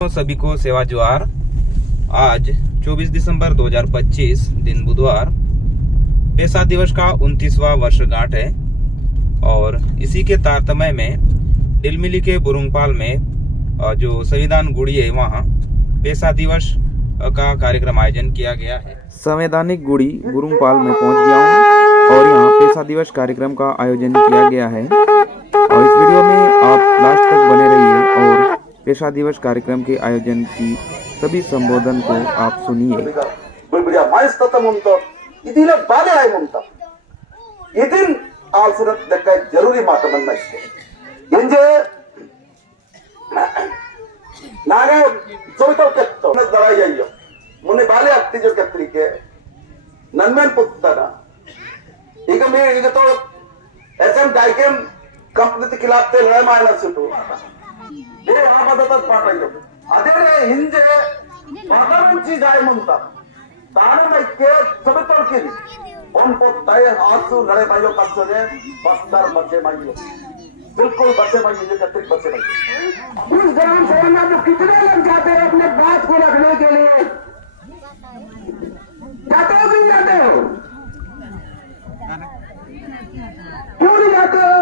सभी को सेवा जोहार। आज 24 दिसंबर 2025 दिन बुधवार पेशा दिवस का 29वां वर्षगांठ है और इसी के तारतम्य में डिलमिली के बुरुंगपाल में जो संविधान गुड़ी है वहाँ पेशा दिवस का कार्यक्रम आयोजन किया गया है। संवैधानिक गुड़ी बुरुंगपाल में पहुँच गया हूँ और यहाँ पेशा दिवस कार्यक्रम का आयोजन किया गया है और इस वीडियो में आप लास्ट तक बने रहिए और पेशा दिवस कार्यक्रम के आयोजन की सभी संबोधन को आप सुनिए। जरूरी मात बनना मुन्ने बाले ಆಗ್ತಿ जो कत्रिके नन्मेन पुत्तरा ಈಗ मैं ಈಗ तो एसएम डाइकेम कंपनी के खिलाफ ते लड़ाई मारना सुटू ये वहां मदद पाठायೋ ಅದೇ ಹಿಂದೆ ಬಹಳಂಚಿ ಜಾಯ ಮುಂತ ತಾನೆ ಮೈಕೆ ಸಬತೋರ್ಕಿರಿ ಒನ್ ಪೊತ್ತಾಯ ಆಸು ಲड़ाई भाइयों ಕಚ್ಚದೆ बस्तर बचे माइयो बिल्कुल बचे माइयो ये कत्रिक बचे माइयो उस ग्राम सभा में तो कितने लोग जाते हैं अपने बात को रखने के लिए जाते हो कि जाते हो क्यों नहीं जाते हो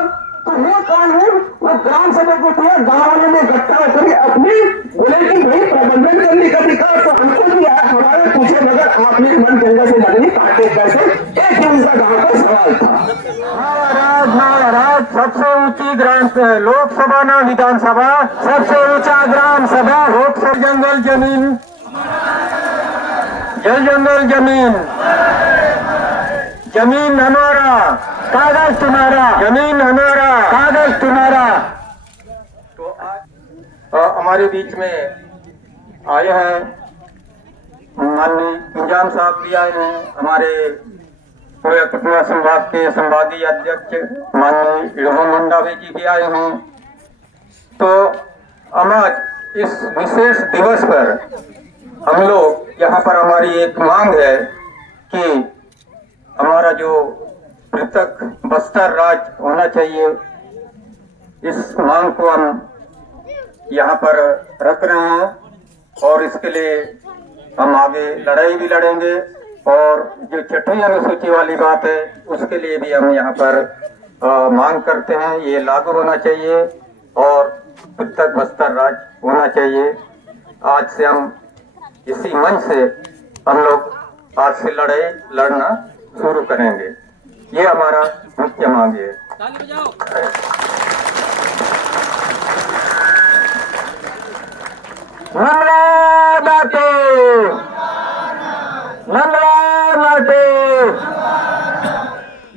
तो वो कानून वो ग्राम सभा को दिया गांव वालों ने इकट्ठा करके अपनी बोले कि भाई प्रबंधन करने का अधिकार तो हमको भी है हमारे पूछे मगर आपने मन गंगा से लगनी काटे कैसे एक उनका गांव का सवाल था। महाराज सबसे ऊंची ग्राम लोकसभा ना विधानसभा सबसे ऊंचा ग्राम सभा लोकसभा जंगल जमीन जल जंगल जमीन जमीन हमारा कागज तुम्हारा जमीन हमारा कागज तुम्हारा। तो हमारे बीच में आए हैं माननीय इंजाम साहब भी आए हैं, हमारे पूरे कटना संभाग के संभागीय अध्यक्ष माननीय इड़भो मंडावी जी भी आए हैं। तो हम आज इस विशेष दिवस पर हम लोग यहाँ पर हमारी एक मांग है कि हमारा जो पृथक बस्तर राज होना चाहिए, इस मांग को हम यहाँ पर रख रहे हैं और इसके लिए हम आगे लड़ाई भी लड़ेंगे और जो छठवीं अनुसूची वाली बात है उसके लिए भी हम यहाँ पर मांग करते हैं, ये लागू होना चाहिए और पृथक बस्तर राज होना चाहिए। आज से हम इसी मंच से हम लोग आज से लड़ाई लड़ना शुरू करेंगे, ये हमारा मुख्य मांग है।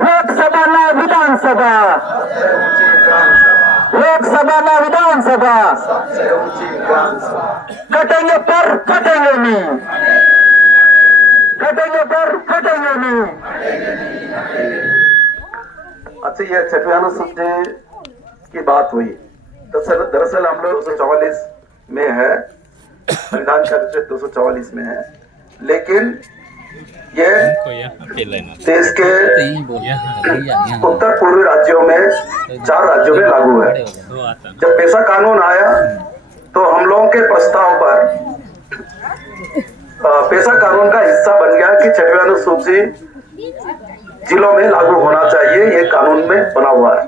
लोकसभा ना विधानसभा लोकसभा ना विधानसभा कटेंगे पर कटेंगे नहीं कटेंगे पर कटेंगे नहीं। अच्छा ये छठवीं अनुसूची की बात हुई, दरअसल हम लोग 244 में है, संविधान का अनुच्छेद 244 में है, लेकिन ये देश के उत्तर पूर्वी राज्यों में 4 राज्यों में लागू है। जब पेशा कानून आया तो हम लोगों के प्रस्ताव पर पेशा कानून का हिस्सा बन गया कि छठवीं अनुसूची जिलों में लागू होना चाहिए, ये कानून में बना हुआ है।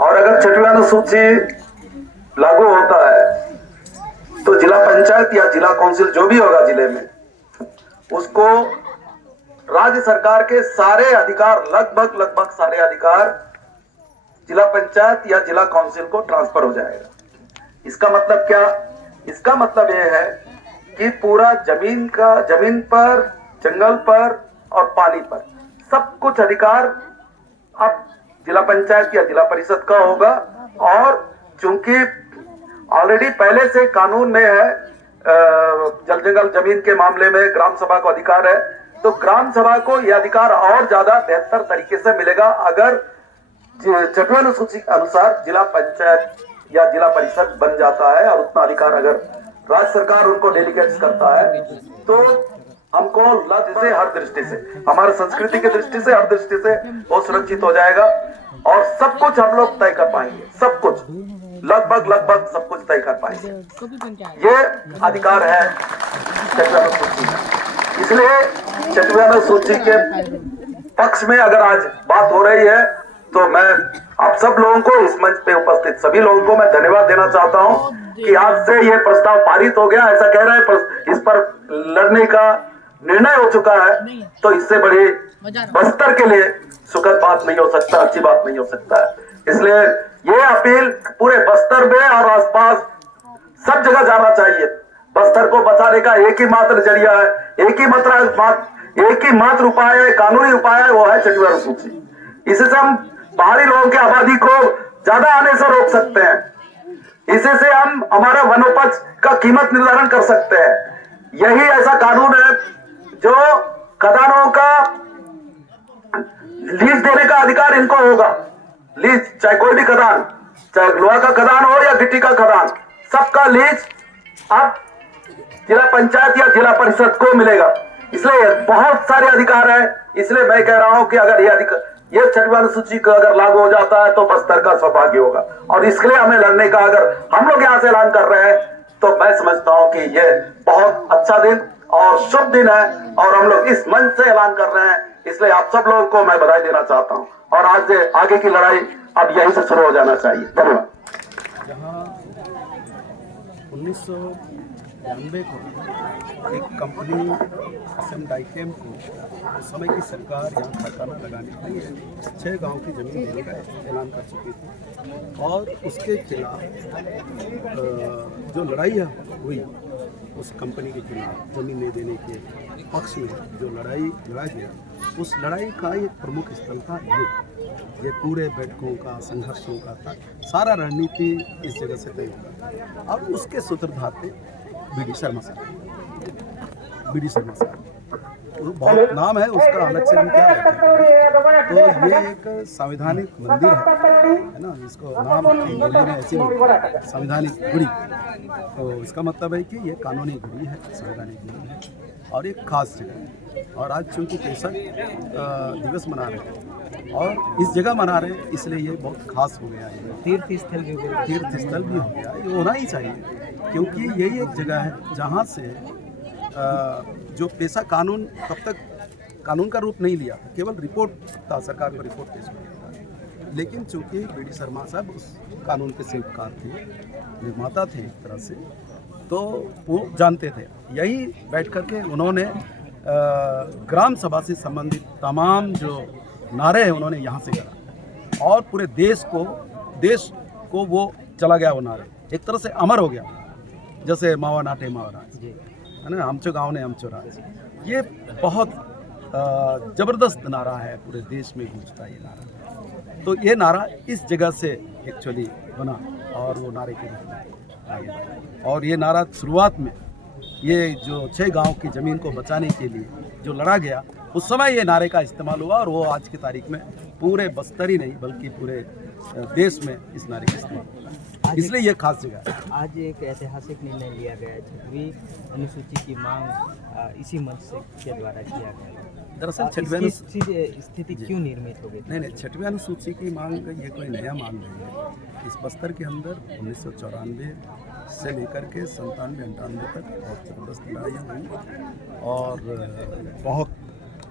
और अगर छठवीं अनुसूची लागू होता है तो जिला पंचायत या जिला काउंसिल जो भी होगा जिले में, उसको राज्य सरकार के सारे अधिकार लगभग सारे अधिकार जिला पंचायत या जिला काउंसिल को ट्रांसफर हो जाएगा। इसका मतलब क्या? इसका मतलब यह है कि पूरा जमीन पर, जंगल पर और पानी पर सब कुछ अधिकार अब जिला पंचायत या जिला परिषद का होगा। और चूंकि ऑलरेडी पहले से कानून में है जल जंगल जमीन के मामले में ग्राम सभा को अधिकार है, तो ग्राम सभा को यह अधिकार और ज्यादा बेहतर तरीके से मिलेगा अगर छठवीं अनुसूची के अनुसार जिला पंचायत या जिला परिषद बन जाता है और उतना अधिकार अगर राज्य सरकार उनको डेलीगेट करता है तो हमको से हर दृष्टि से, हमारी संस्कृति की दृष्टि से, हर दृष्टि से वो सुरक्षित हो जाएगा और सब कुछ हम लोग तय कर पाएंगे, सब कुछ। लगभग सब कुछ तय कर पाएंगे। ये अधिकार है चटुआ अनुसूची में। इसलिए चटुआ अनुसूची के पक्ष में अगर आज बात हो रही है तो मैं आप सब लोगों को, इस मंच पे उपस्थित सभी लोगों को मैं धन्यवाद देना चाहता हूं कि आज से ये प्रस्ताव पारित हो गया। ऐसा कह रहे हैं पर इस पर लड़ने का निर्णय हो चुका है, तो इससे बड़ी बस्तर के लिए सुखद बात नहीं हो सकता, अच्छी बात नहीं हो सकता है। इसलिए ये अपील पूरे बस्तर में और आसपास सब जगह जाना चाहिए। बस्तर को बचाने का एक ही मात्र जरिया है, एक ही मात्र उपाय है, कानूनी उपाय है, वो है चटुआ अनुसूची। इसी से हम बाहरी लोगों की आबादी को ज्यादा आने से रोक सकते हैं। इसी से हम हमारा वनोपज का कीमत निर्धारण कर सकते हैं। यही ऐसा कानून है जो खदानों का लीज देने का अधिकार इनको होगा। लीज, चाहे कोई भी खदान, चाहे लोहा का खदान हो या गिट्टी का खदान, सबका लीज अब जिला पंचायत या जिला परिषद को मिलेगा। इसलिए बहुत सारे अधिकार है। इसलिए मैं कह रहा हूं कि अगर ये चटुआ अनुसूची का अगर लागू हो जाता है तो बस्तर का सौभाग्य होगा। और इसके लिए हमें लड़ने का अगर हम लोग यहां से ऐलान कर रहे हैं तो मैं समझता हूं कि ये बहुत अच्छा दिन और शुभ दिन है और हम लोग इस मंच से ऐलान कर रहे हैं। इसलिए आप सब लोगों को मैं बधाई देना चाहता हूं और आज से आगे की लड़ाई अब यहीं से शुरू हो जाना चाहिए। धन्यवाद। जहाँ 1992 को एक कंपनी असम डाइकेम को उस समय की सरकार यहाँ खटाना लगाने के लिए 6 गांव की जमीन देने का ऐलान कर चुकी थी और उसके खिलाफ जो लड़ाई हुई उस कंपनी के खिलाफ जमीन नहीं देने के पक्ष में जो लड़ा गया, उस लड़ाई का एक प्रमुख स्थल था ये पूरे बैठकों का, संघर्षों का था। सारा रणनीति इस जगह से तय होगा। अब उसके सूत्रधार थे बी.डी. शर्मा साहब। तो बहुत नाम है उसका, अलग से हम क्या कहते हैं। तो ये एक संवैधानिक मंदिर है ना, इसको नाम हिंदी में ऐसे संवैधानिक गुड़ी। तो इसका मतलब है कि ये कानूनी गुड़ी है, संवैधानिक गुड़ी है और एक खास जगह है। और आज चूँकि 63 दिवस मना रहे हैं और इस जगह मना रहे हैं, इसलिए ये बहुत खास हो गया है। तीर्थ स्थल भी हो गया, ये होना ही चाहिए क्योंकि यही एक जगह है जहाँ से जो पेशा कानून तब तक कानून का रूप नहीं लिया था, केवल रिपोर्ट था, सरकार को रिपोर्ट पेश किया था। लेकिन चूंकि बी.डी. शर्मा साहब उस कानून के शिल्पकार थे, निर्माता थे एक तरह से, तो वो जानते थे। यही बैठ कर के उन्होंने ग्राम सभा से संबंधित तमाम जो नारे हैं उन्होंने यहाँ से करा और पूरे देश को वो चला गया। वो नारे एक तरह से अमर हो गया, जैसे मावा नाटे मावा राज है ना, हमचो गाँव ने हमचो राज। ये बहुत ज़बरदस्त नारा है, पूरे देश में गूंजता है ये नारा। तो ये नारा इस जगह से एक्चुअली बना और वो नारे के रूप में आ गया। और ये नारा शुरुआत में ये जो 6 गांव की ज़मीन को बचाने के लिए जो लड़ा गया, उस समय ये नारे का इस्तेमाल हुआ और वो आज की तारीख में पूरे बस्तर ही नहीं बल्कि पूरे देश में इस नारे का इस्तेमाल हुआ। इसलिए ये खास जगह है। आज एक ऐतिहासिक निर्णय लिया गया है, 6वीं अनुसूची की मांग इसी मंच के द्वारा किया गया। दरअसल 6वीं स्थिति क्यों निर्मित हो गई? नहीं, 6वीं अनुसूची की मांग ये कोई नया मांग नहीं है। इस बस्तर के अंदर 1994 से लेकर के 97-98 तक बहुत ज़बरदस्त लड़ाइयाँ हुई और बहुत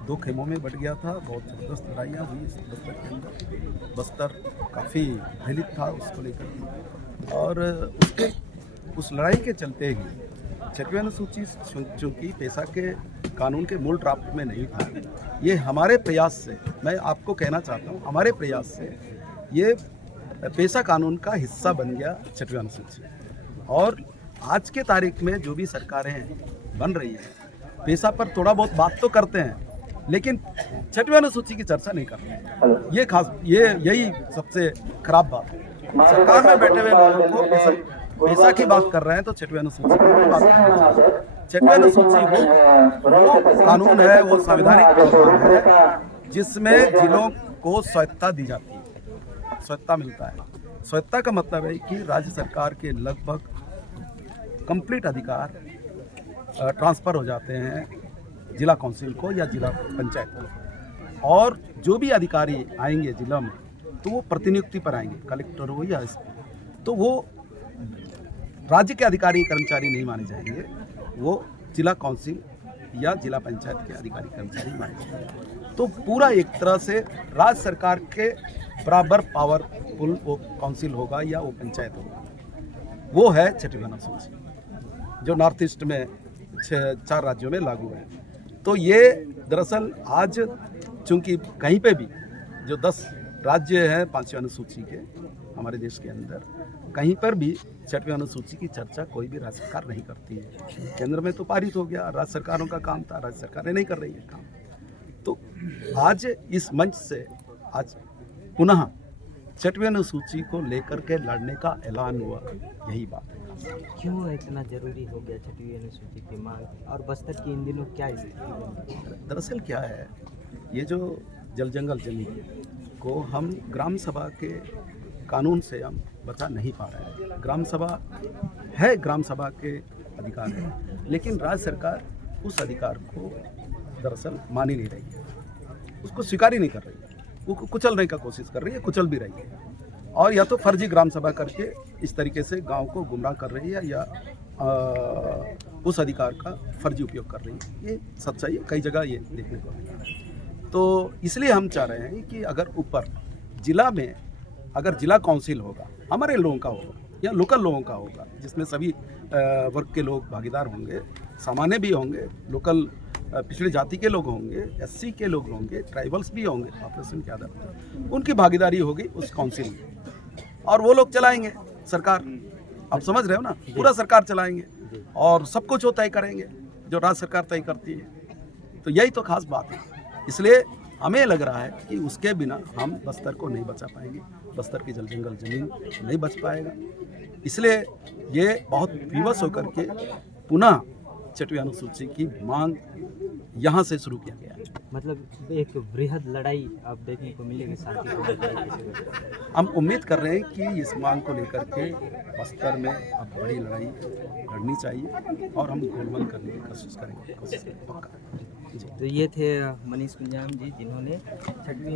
2 खेमों में बट गया था। बहुत ज़बरदस्त लड़ाइयाँ हुई इस बस्तर के अंदर। बस्तर काफ़ी दलित था उसको लेकर और उस लड़ाई के चलते ही 6वीं अनुसूची चूँकि पेशा के कानून के मूल ड्राफ्ट में नहीं था, ये हमारे प्रयास से, मैं आपको कहना चाहता हूँ, हमारे प्रयास से ये पेशा कानून का हिस्सा बन गया 6वीं अनुसूची। और आज के तारीख में जो भी सरकारें बन रही हैं पेशा पर थोड़ा बहुत बात तो करते हैं लेकिन 6वीं अनुसूची की चर्चा नहीं करते हैं। ये खास यही सबसे खराब बात है। सरकार में बैठे हुए लोगों को पेशा की बात कर रहे हैं तो 6वीं अनुसूची की बात कर रहे हैं। 6वीं अनुसूची वो कानून है, वो संवैधानिक कानून है जिसमें जिलों को स्वायत्तता दी जाती है, स्वायत्तता मिलता है। स्वायत्तता का मतलब है कि राज्य सरकार के लगभग कंप्लीट अधिकार ट्रांसफ़र हो जाते हैं जिला काउंसिल को या जिला पंचायत को। और जो भी अधिकारी आएंगे जिला में तो वो प्रतिनियुक्ति पर आएंगे, कलेक्टर हो या एसपी। तो वो राज्य के अधिकारी कर्मचारी नहीं माने जाएंगे, वो जिला काउंसिल या जिला पंचायत के अधिकारी कर्मचारी माने जाएंगे। तो पूरा एक तरह से राज्य सरकार के बराबर पावरफुल वो काउंसिल होगा या वो पंचायत होगा। वो है छठवीं अनुसूची जो नॉर्थ ईस्ट में 4 राज्यों में लागू है। तो ये दरअसल आज चूंकि कहीं पे भी जो 10 राज्य हैं 5वीं अनुसूची के हमारे देश के अंदर, कहीं पर भी 6वीं अनुसूची की चर्चा कोई भी राज्य सरकार नहीं करती है। केंद्र में तो पारित हो गया, राज्य सरकारों का काम था, राज्य सरकारें नहीं कर रही है काम। तो आज इस मंच से आज पुनः 6वीं अनुसूची को लेकर के लड़ने का ऐलान हुआ, यही बात है। क्यों इतना जरूरी हो गया 6वीं अनुसूची की मांग, और बस्तर की इन दिनों क्या स्थिति है? दरअसल क्या है, ये जो जल जंगल जमीन को हम ग्राम सभा के कानून से हम बचा नहीं पा रहे हैं। ग्राम सभा है, ग्राम सभा के अधिकार है, लेकिन राज्य सरकार उस अधिकार को दरअसल मान ही नहीं रही है, उसको स्वीकार ही नहीं कर रही है, वो कुचलने का कोशिश कर रही है, कुचल भी रही है। और या तो फर्जी ग्राम सभा करके इस तरीके से गांव को गुमराह कर रही है या उस अधिकार का फर्जी उपयोग कर रही है। ये सच्चाई है, कई जगह ये देखने को मिला है। तो इसलिए हम चाह रहे हैं कि अगर ऊपर जिला में अगर जिला काउंसिल होगा, हमारे लोगों का होगा या लोकल लोगों का होगा, जिसमें सभी वर्ग के लोग भागीदार होंगे, सामान्य भी होंगे, लोकल पिछड़ी जाति के लोग होंगे, एससी के लोग होंगे, ट्राइबल्स भी होंगे ऑपरेशन के आधार पर, उनकी भागीदारी होगी उस काउंसिल में और वो लोग चलाएंगे सरकार। आप समझ रहे हो ना, पूरा सरकार चलाएंगे और सब कुछ वो तय करेंगे जो राज्य सरकार तय करती है। तो यही तो खास बात है। इसलिए हमें लग रहा है कि उसके बिना हम बस्तर को नहीं बचा पाएंगे, बस्तर की जल जंगल जमीन नहीं बच पाएगा। इसलिए ये बहुत विवश होकर के पुनः 6वीं अनुसूची की मांग यहाँ से शुरू किया गया है। मतलब एक बृहद लड़ाई अब देखने को मिलेगी शांतिपूर्ण तरीके से। हम उम्मीद कर रहे हैं कि इस मांग को लेकर के बस्तर में अब बड़ी लड़ाई लड़नी चाहिए और हम गोलमाल करने की कोशिश करेंगे, पक्का। तो ये थे मनीष कुंजाम जी, जिन्होंने 6वीं